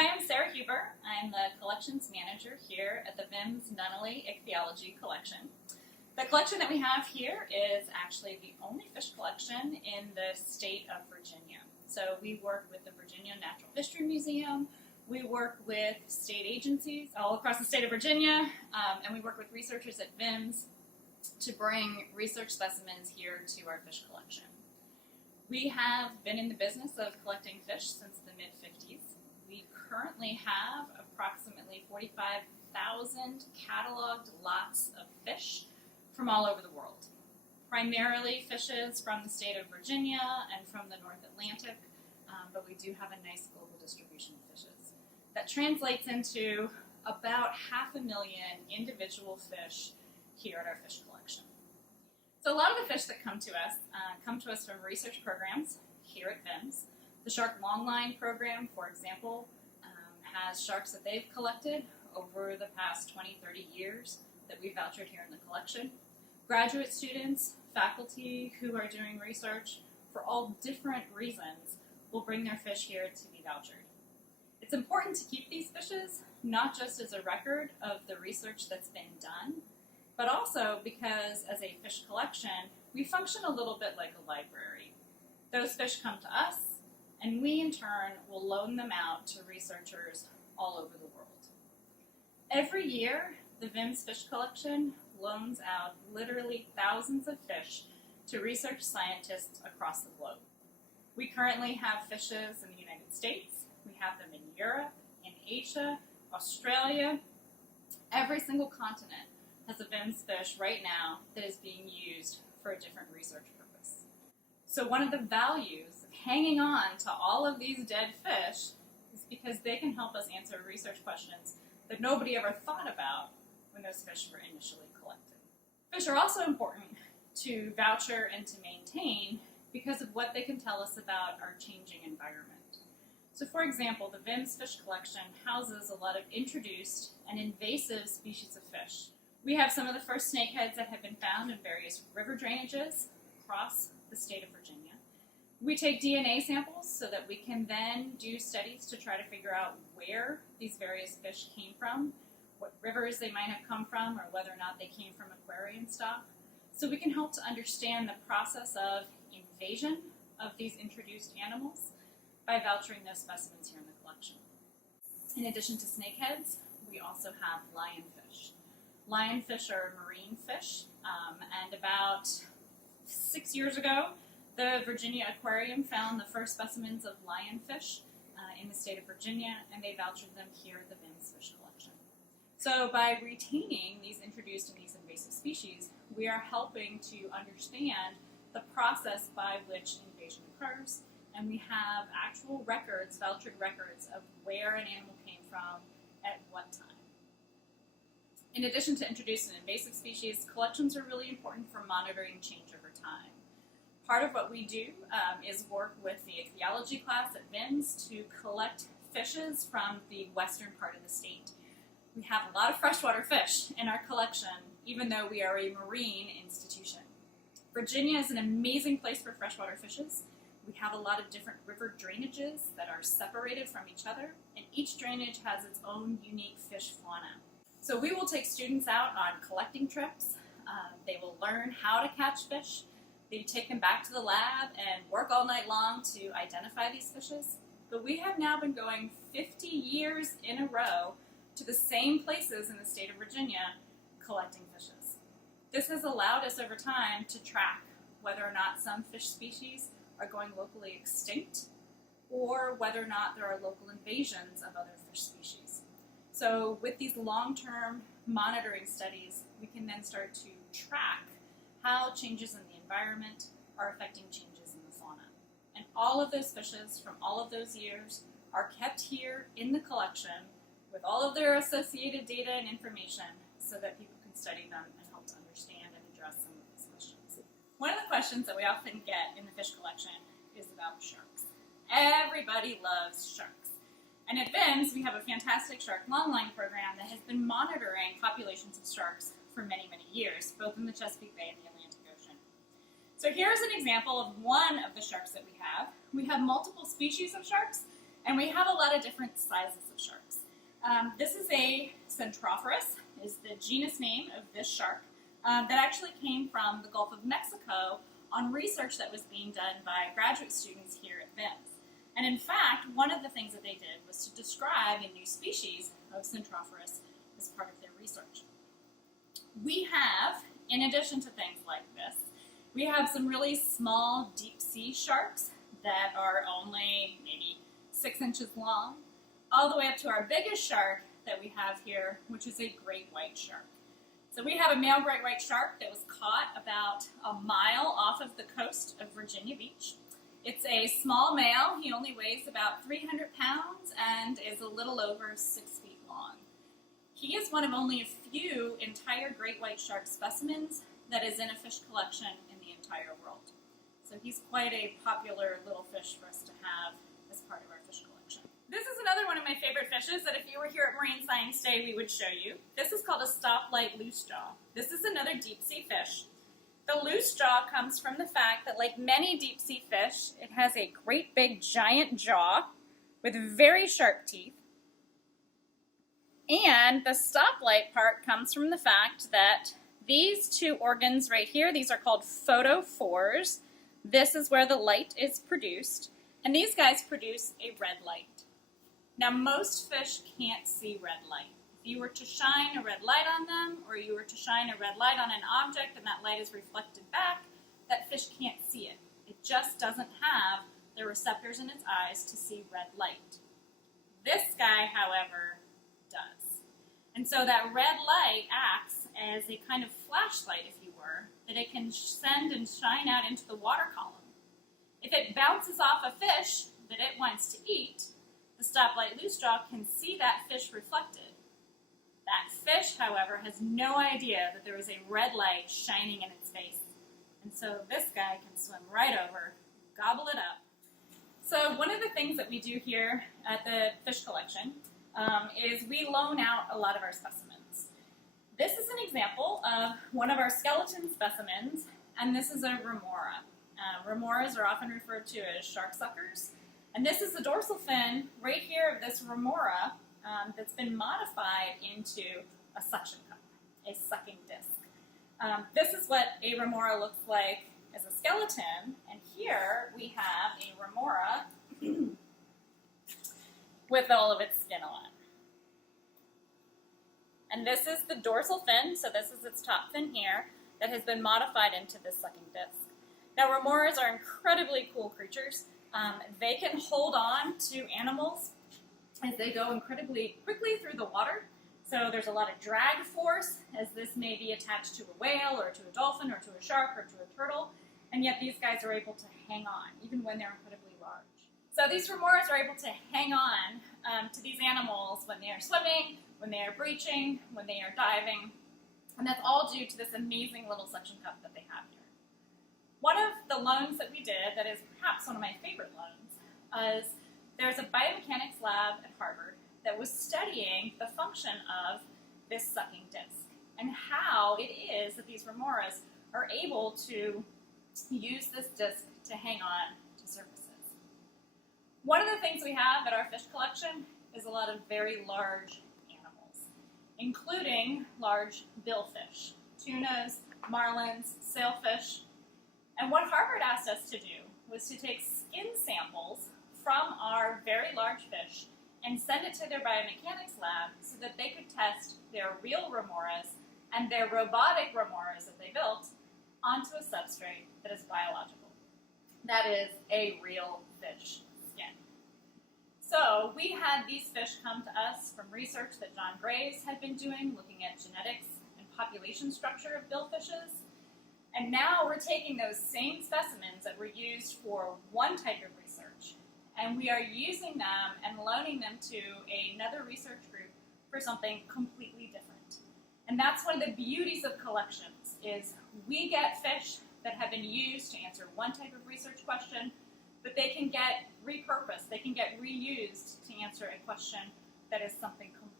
Hi, I'm Sarah Huber. I'm the collections manager here at the VIMS Nunnally Ichthyology Collection. The collection that we have here is actually the only fish collection in the state of Virginia. So we work with the Virginia Natural History Museum, we work with state agencies all across the state of Virginia, and we work with researchers at VIMS to bring research specimens here to our fish collection. We have been in the business of collecting fish since the mid-50s. We currently have approximately 45,000 cataloged lots of fish from all over the world. Primarily fishes from the state of Virginia and from the North Atlantic, but we do have a nice global distribution of fishes. That translates into about 500,000 individual fish here at our fish collection. So a lot of the fish that come to us from research programs here at VIMS. The Shark Longline program, for example, has sharks that they've collected over the past 20-30 years that we vouchered here in the collection. Graduate students, faculty who are doing research for all different reasons will bring their fish here to be vouchered. It's important to keep these fishes not just as a record of the research that's been done, but also because as a fish collection, we function a little bit like a library. Those fish come to us, and we in turn will loan them out to researchers all over the world. Every year, the VIMS Fish Collection loans out literally thousands of fish to research scientists across the globe. We currently have fishes in the United States, we have them in Europe, in Asia, Australia. Every single continent has a VIMS fish right now that is being used for a different research purpose. So one of the values of hanging on to all of these dead fish is because they can help us answer research questions that nobody ever thought about when those fish were initially collected. Fish are also important to voucher and to maintain because of what they can tell us about our changing environment. So for example, the VIMS Fish Collection houses a lot of introduced and invasive species of fish. We have some of the first snakeheads that have been found in various river drainages across the state of Virginia. We take DNA samples so that we can then do studies to try to figure out where these various fish came from, what rivers they might have come from, or whether or not they came from aquarium stock. So we can help to understand the process of invasion of these introduced animals by vouchering those specimens here in the collection. In addition to snakeheads, we also have lionfish. Lionfish are marine fish, and about 6 years ago, the Virginia Aquarium found the first specimens of lionfish in the state of Virginia, and they vouchered them here at the VIMS Fish Collection. So by retaining these introduced and these invasive species, we are helping to understand the process by which invasion occurs, and we have actual records, vouchered records, of where an animal came from at what time. In addition to introduced and invasive species, collections are really important for monitoring change over time. Part of what we do is work with the ichthyology class at VIMS to collect fishes from the western part of the state. We have a lot of freshwater fish in our collection, even though we are a marine institution. Virginia is an amazing place for freshwater fishes. We have a lot of different river drainages that are separated from each other, and each drainage has its own unique fish fauna. So we will take students out on collecting trips. They will learn how to catch fish. They take them back to the lab and work all night long to identify these fishes. But we have now been going 50 years in a row to the same places in the state of Virginia collecting fishes. This has allowed us over time to track whether or not some fish species are going locally extinct or whether or not there are local invasions of other fish species. So with these long-term monitoring studies, we can then start to track how changes in the environment are affecting changes in the fauna. And all of those fishes from all of those years are kept here in the collection with all of their associated data and information so that people can study them and help to understand and address some of these questions. One of the questions that we often get in the fish collection is about sharks. Everybody loves sharks. And at VIMS, we have a fantastic shark longline program that has been monitoring populations of sharks for many, many years, both in the Chesapeake Bay and the Atlantic Ocean. So here's an example of one of the sharks that we have. We have multiple species of sharks, And we have a lot of different sizes of sharks. This is a CENTROPHORUS, is the genus name of this shark, that actually came from the Gulf of Mexico on research that was being done by graduate students here at VIMS. And in fact, one of the things that they did was to describe a new species of CENTROPHORUS as part of their research. We have, in addition to things like this, we have some really small deep sea sharks that are only maybe 6 inches long, all the way up to our biggest shark that we have here, which is a great white shark. So we have a male great white shark that was caught about a mile off of the coast of Virginia Beach. It's a small male. He only weighs about 300 pounds and is a little over 6 feet long. He is one of only a few entire great white shark specimens that is in a fish collection in the entire world. So he's quite a popular little fish for us to have as part of our fish collection. This is another one of my favorite fishes that if you were here at Marine Science Day, we would show you. This is called a STOPLIGHT loosejaw. This is another deep sea fish. The loosejaw comes from the fact that, like many deep sea fish, it has a great big giant jaw with very sharp teeth. And the stoplight part comes from the fact that these two organs right here, these are called photophores. This is where the light is produced. And these guys produce a red light. Now, most fish can't see red light. If you were to shine a red light on them, or you were to shine a red light on an object and that light is reflected back, that fish can't see it. It just doesn't have the receptors in its eyes to see red light. This guy, however, does. And so that red light acts as a kind of flashlight, if you were, that it can send and shine out into the water column. If it bounces off a fish that it wants to eat, the stoplight loosejaw can see that fish reflected. That fish, however, has no idea that there is a red light shining in its face. And so this guy can swim right over, gobble it up. So one of the things that we do here at the fish collection is we loan out a lot of our specimens. This is an example of one of our skeleton specimens, and this is a remora. Remoras are often referred to as shark suckers. And this is the dorsal fin right here of this remora that's been modified into a suction cup, a sucking disc. This is what a remora looks like as a skeleton, and here we have a remora with all of its skin on. And this is the dorsal fin, so this is its top fin here, that has been modified into this sucking disc. Now, remoras are incredibly cool creatures. They can hold on to animals as they go incredibly quickly through the water. So there's a lot of drag force, as this may be attached to a whale or to a dolphin or to a shark or to a turtle, and yet these guys are able to hang on, even when they're incredibly large. So these remoras are able to hang on to these animals when they are swimming, when they are breaching, when they are diving, and that's all due to this amazing little suction cup that they have here. One of the loans that we did that is perhaps one of my favorite loans is there's a biomechanics lab at Harvard that was studying the function of this sucking disc and how it is that these remoras are able to use this disc to hang on to surfaces. One of the things we have at our fish collection is a lot of very large animals, including large billfish, tunas, marlins, sailfish. And what Harvard asked us to do was to take skin samples from our very large fish and send it to their biomechanics lab so that they could test their real remoras and their robotic remoras that they built onto a substrate that is biological. That is a real fish skin. So we had these fish come to us from research that John Graves had been doing, looking at genetics and population structure of billfishes. And now we're taking those same specimens that were used for one type of research, and we are using them and loaning them to another research group for something completely different. And that's one of the beauties of collections, is we get fish that have been used to answer one type of research question, but they can get repurposed, they can get reused to answer a question that is something completely